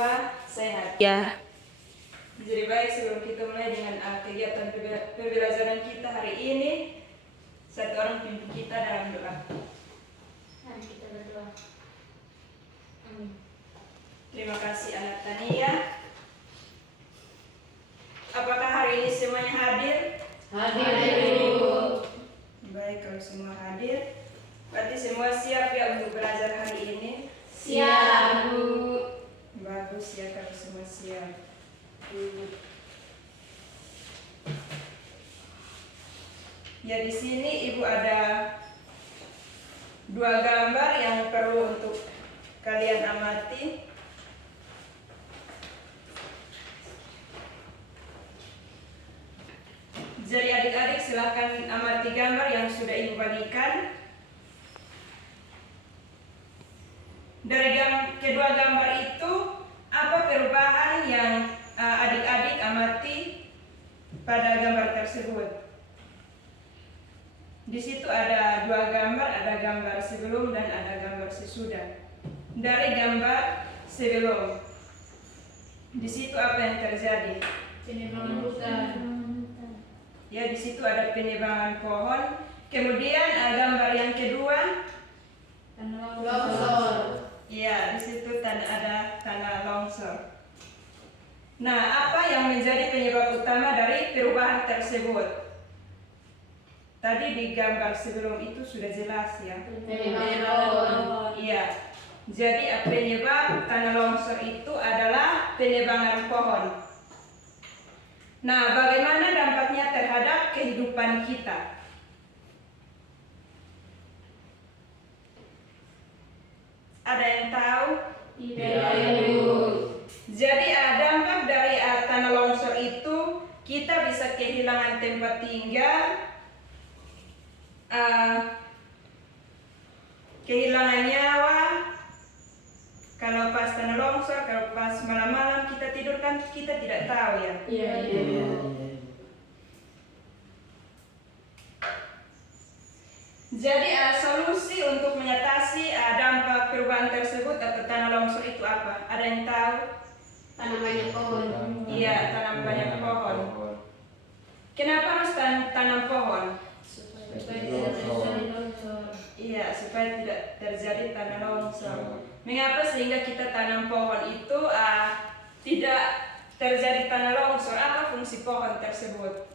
semua sehat. Ya. Jadi baik, sebelum kita mulai dengan kegiatan pembelajaran kita hari ini, satu orang pimpin kita dalam doa. Mari kita berdoa. Amin. Terima kasih anak Tania. Apakah hari ini semuanya hadir? Hadir, Ibu. Baik, kalau semua hadir, berarti semua siap ya untuk belajar hari ini? Siap, Bu. Bagus ya kalau semua siap. Ya, di sini Ibu ada dua gambar yang perlu untuk kalian amati. Jadi adik-adik silakan amati gambar yang sudah Ibu bagikan. Dari kedua gambar itu, apa perubahan yang adik-adik amati pada gambar tersebut? Di situ ada dua gambar, ada gambar sebelum dan ada gambar sesudah. Dari gambar sebelum, di situ apa yang terjadi? Penebangan hutan. Ya, di situ ada penebangan pohon. Kemudian gambar yang kedua, Longsor. ya, di situ ada tanah longsor. Nah, apa yang menjadi penyebab utama dari perubahan tersebut? Tadi di gambar sebelum itu sudah jelas ya. Penebangan pohon. Iya. Jadi penyebab tanah longsor itu adalah penebangan pohon. Nah, bagaimana dampaknya terhadap kehidupan kita? Ada yang tahu? Tidak, Ibu. Jadi dampak dari tanah longsor itu kita bisa kehilangan tempat tinggal, kehilangan nyawa. Kalau pas tanah longsor, kalau pas malam-malam kita tidur kan kita tidak tahu ya. Iya, iya. Jadi solusi untuk mengatasi dampak perubahan tersebut atau tanah longsor itu apa? Ada yang tahu? Tanam banyak pohon. Iya, tanam banyak pohon. Kenapa harus tanam pohon? Supaya tidak terjadi longsor. Iya, supaya tidak terjadi tanah longsor. Mengapa sehingga kita tanam pohon itu tidak terjadi tanah longsor? Apa fungsi pohon tersebut?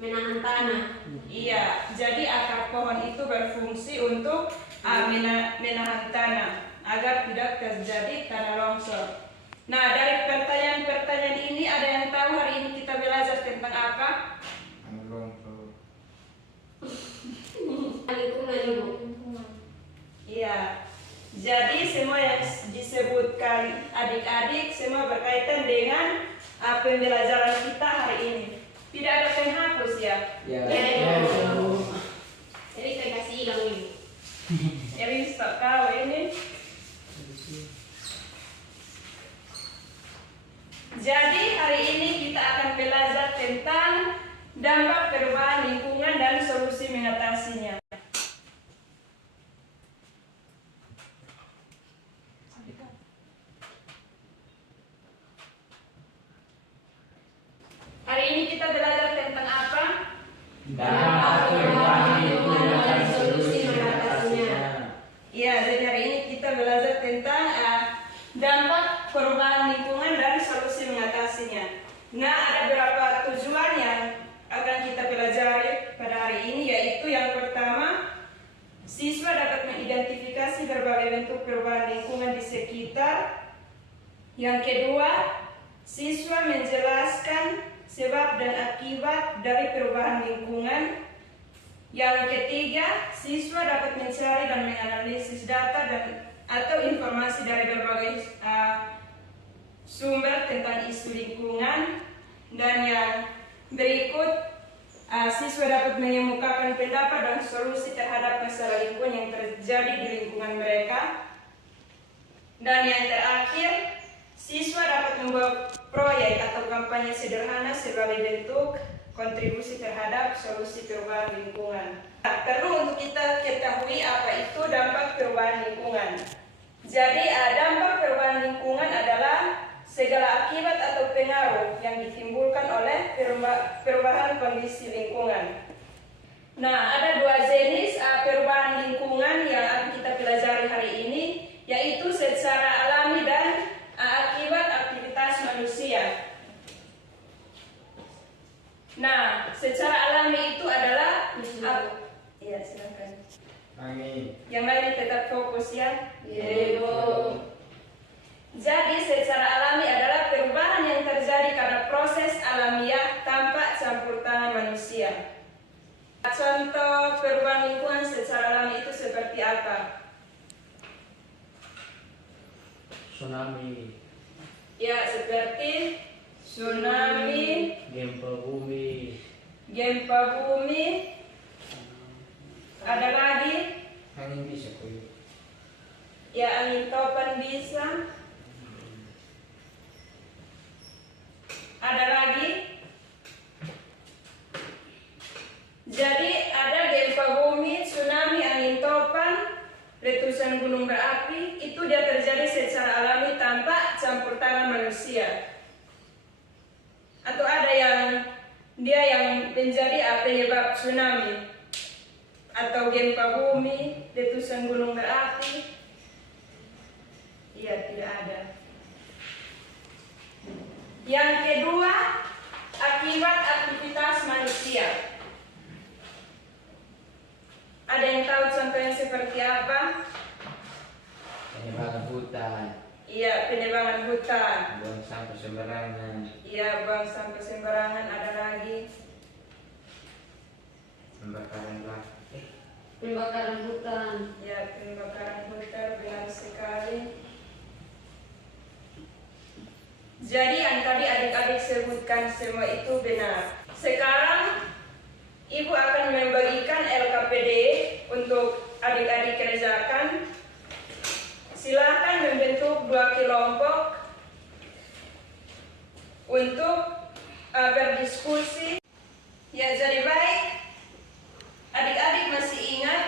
Menahan tanah. Iya, jadi akar pohon itu berfungsi untuk menahan tanah agar tidak terjadi tanah longsor. Nah, dari pertanyaan-pertanyaan ini ada yang tahu hari ini kita belajar tentang apa? Lingkungan, Ibu. Iya. Jadi semua yang disebutkan adik-adik semua berkaitan dengan pembelajaran kita hari ini. Tidak ada penghapus ya? Ya, Ibu. Jadi saya kasih hilang, Ibu. Jadi stok kau ini. Jadi hari ini kita akan belajar tentang dampak perubahan lingkungan dan solusi mengatasinya. Hari ini kita belajar tentang apa? Dampak perubahan lingkungan dan solusi mengatasinya. Iya, jadi hari ini kita belajar tentang dampak perubahan lingkungan dan solusi mengatasinya. Nah, ada beberapa tujuan yang akan kita pelajari pada hari ini, yaitu yang pertama, siswa dapat mengidentifikasi berbagai bentuk perubahan lingkungan di sekitar. Yang kedua, siswa menjelaskan sebab dan akibat dari perubahan lingkungan. Yang ketiga, siswa dapat mencari dan menganalisis data atau informasi dari berbagai sumber tentang isu lingkungan. Dan yang berikut, siswa dapat mengemukakan pendapat dan solusi terhadap masalah lingkungan yang terjadi di lingkungan mereka. Dan yang terakhir, siswa dapat membuat proyek atau kampanye sederhana sebagai bentuk kontribusi terhadap solusi perubahan lingkungan. Perlu untuk kita ketahui apa itu dampak perubahan lingkungan. Jadi dampak perubahan lingkungan adalah kondisi lingkungan. Nah, ada dua jenis perubahan lingkungan yang akan kita pelajari hari ini, yaitu secara alami dan akibat aktivitas manusia. Nah, secara alami itu adalah iya, silakan. Amin. Yang lain tetap fokus ya. Iya, Bu. Jadi secara alami adalah perubahan yang terjadi karena proses alamiah tanpa campur tangan manusia. Contoh perubahan lingkungan secara alami itu seperti apa? Tsunami, Ya, seperti tsunami, gempa bumi, ada lagi, angin bisa kuy. ya angin topan bisa, ada lagi. Jadi ada gempa bumi, tsunami, angin topan, letusan gunung berapi, itu dia terjadi secara alami tanpa campur tangan manusia. Atau ada yang menjadi penyebab tsunami atau gempa bumi, letusan gunung berapi. Iya, tidak ada. Yang kedua, akibat aktivitas manusia. Ada yang tahu contohnya seperti apa? Penebangan hutan, Iya, penebangan hutan. buang sampah sembarangan, Iya, buang sampah sembarangan. Ada lagi. pembakaran lahan. Pembakaran hutan. Ya, pembakaran hutan, benar sekali. Jadi yang tadi adik-adik sebutkan semua itu benar. Sekarang Ibu akan membagikan LKPD untuk adik-adik kerjakan. Silakan membentuk 2 kelompok untuk berdiskusi. Ya, jadi baik. Adik-adik masih ingat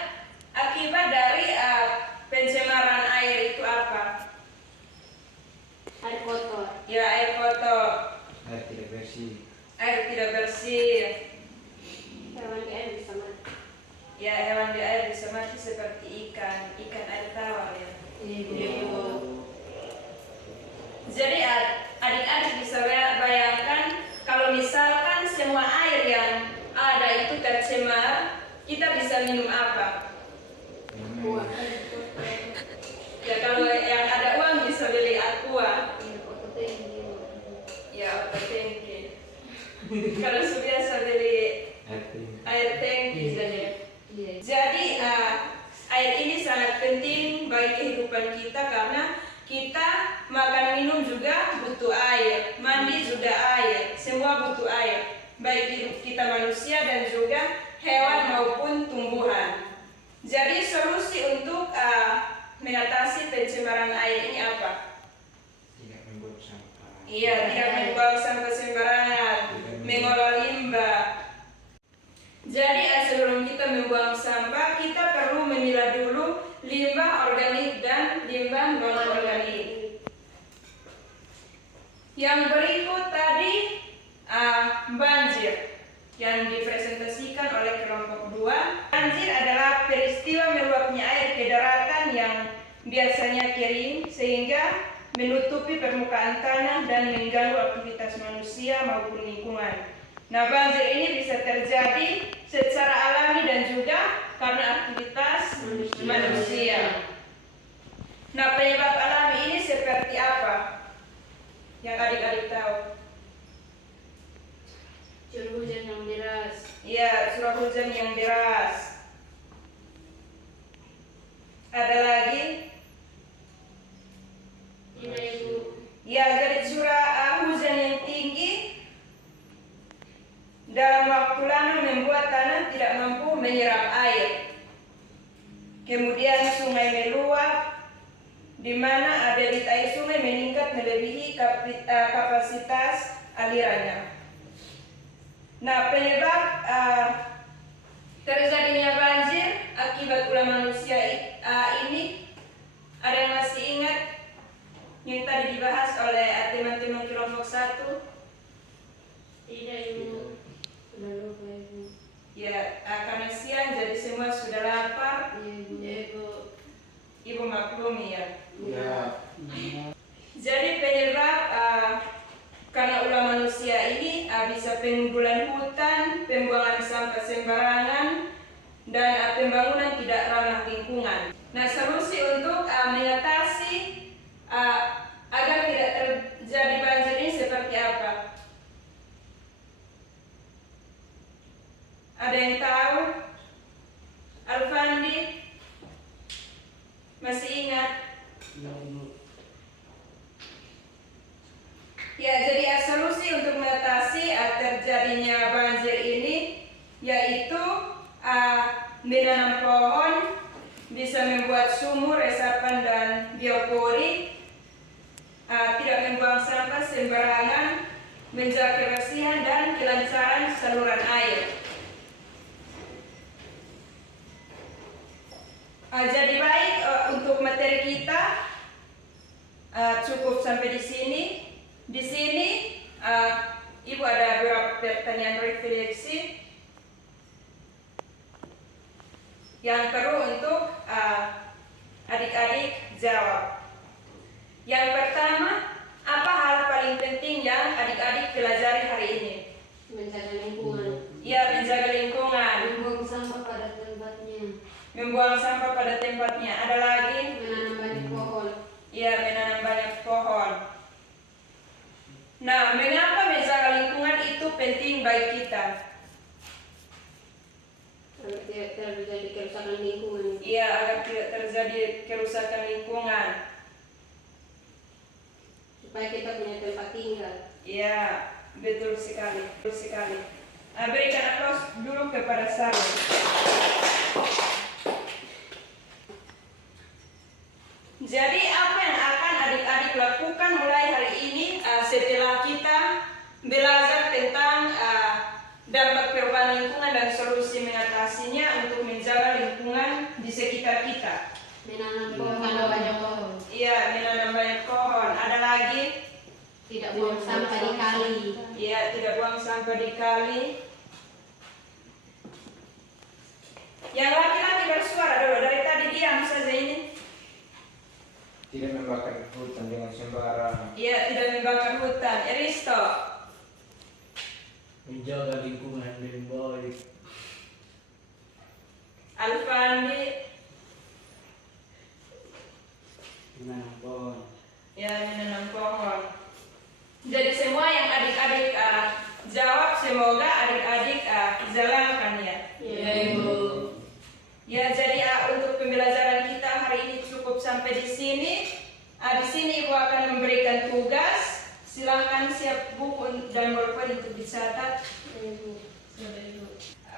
akibat dari pencemaran air itu apa? Air kotor. Ya, air kotor, Air tidak bersih, air tidak bersih. Hewan di air bisa mati. Ya, hewan di air bisa mati seperti ikan air tawar ya. Iya, Bu. Jadi adik-adik bisa bayangkan kalau misalkan semua air yang ada itu tercemar, kita bisa minum apa? Buah. Ya, kalau yang ada uang bisa beli aqua. Iya, kotor tinggi. Ya, apa tangki. Kalau biasa beli air tangki saja. Iya. Jadi air ini sangat penting bagi kehidupan kita karena kita makan minum juga butuh air, mandi juga air, semua butuh air. Baik hidup kita manusia dan juga hewan maupun tumbuhan. Jadi solusi untuk mengatasi pencemaran air ini apa? tidak membuang sampah. Iya, tidak membuang sampah sembarangan, mengolah limbah. Jadi sebelum kita membuang sampah, kita perlu memilah dulu limbah organik dan limbah non-organik. Yang berikut tadi banjir yang dipresentasikan oleh kelompok 2. Banjir adalah peristiwa meluapnya air ke daratan yang biasanya kering sehingga menutupi permukaan tanah dan mengganggu aktivitas manusia maupun lingkungan. Nah, banjir ini bisa terjadi secara alami dan juga karena aktivitas manusia. Nah, penyebab alami ini seperti apa? Yang adik-adik tahu? Curah hujan yang deras. Ya, curah hujan yang deras. Ada lagi? Iya, Ibu. Ya, jadi curah hujan yang tinggi dalam waktu lama membuat tanah tidak mampu menyerap air. Kemudian sungai meluap, di mana debit air sungai meningkat melebihi kapasitas alirannya. Nah, penyebab terjadinya banjir akibat ulah manusia ini, ada yang masih ingat yang tadi dibahas oleh teman-teman kelompok 1? Tidak, Ibu. Sudah lupa Ibu. Ya, karena siang jadi semua sudah lapar. Iya Ibu. Iya Ibu. Ibu maklumi ya. Iya. Jadi penyebab karena ulah manusia ini bisa pengumpulan hutan, pembuangan sampah sembarangan, dan pembangunan tidak ramah lingkungan. Nah, solusi untuk mengatasi agar tidak terjadi banjir ini seperti apa? Ada yang tahu? Alfandi? Masih ingat? Ya, jadi solusi untuk mengatasi terjadinya banjir ini yaitu menanam pohon, bisa membuat sumur, resapan dan biopori, tidak membuang sampah sembarangan, menjaga kebersihan dan kelancaran saluran air. Jadi baik, untuk materi kita cukup sampai di sini. Di sini Ibu ada beberapa pertanyaan refleksi yang perlu untuk adik-adik jawab. Yang pertama, apa hal paling penting yang adik-adik pelajari hari ini? Menjaga lingkungan. Ya, menjaga lingkungan, Membuang sampah pada tempatnya. membuang sampah pada tempatnya. Ada lagi? Menanam banyak pohon. Ya, menanam banyak pohon. Nah, mengapa menjaga lingkungan itu penting bagi kita? Agar tidak terjadi kerusakan lingkungan. Iya, agar tidak terjadi kerusakan lingkungan. Supaya kita punya tempat tinggal. Iya, betul sekali, betul sekali. Berikan aplaus dulu kepada Sarul. Jadi apa yang akan adik-adik lakukan mulai hari ini setelah kita belajar tentang dampak perubahan lingkungan dan solusi mengatasinya untuk menjaga lingkungan di sekitar kita? Menanam banyak pohon. Iya, menanam banyak pohon. Ada lagi? Tidak buang sampah di kali. Iya, tidak buang sampah di kali. Yang laki-laki bersuara dulu, dari tadi diam saja ini. Tidak membakar hutan dengan sembarangan. Iya, tidak membakar hutan. Eristo. Menjaga lingkungan dengan baik. Alfandi. Menanam pohon. Ya, menanam pohon. Jadi semua yang adik-adik jawab, semoga adik-adik jalankan ya. Ya Ibu. Ya, jadi untuk pembelajaran kita hari ini cukup sampai di sini. Di sini Ibu akan memberikan tugas. Silakan siap buku dan bolpen untuk dicatat. Ya Ibu. Sudah Ibu.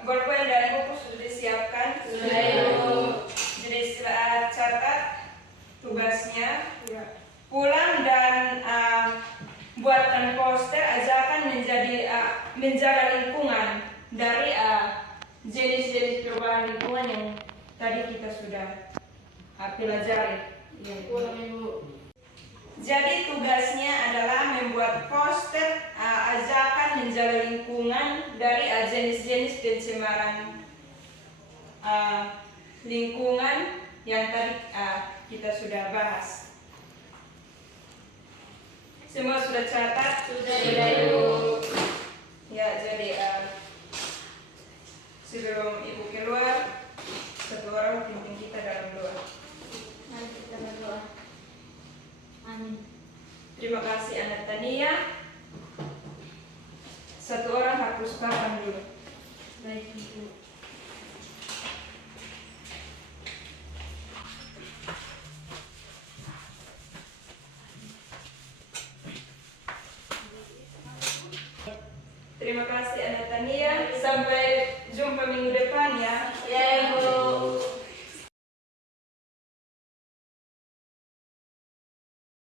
Bolpen dan buku sudah disiapkan. Sudah Ibu. Jadi catat tugasnya. Pulang dan buatkan poster ajakan menjaga lingkungan dari jenis-jenis perubahan lingkungan yang tadi kita sudah pelajari. Pulang Ibu. Jadi tugasnya adalah membuat poster ajakan menjaga lingkungan dari jenis-jenis pencemaran lingkungan yang tadi kita sudah bahas. Semua sudah catat? Sudah Ibu. Ya, jadi sebelum Ibu keluar, satu orang pimpin kita dalam doa. Mari kita berdoa. Amin. Terima kasih Anak Tania. Satu orang hapus papan dulu. Baik Ibu. Terima kasih Anak Tania. Sampai jumpa minggu depan ya. Ya Ibu.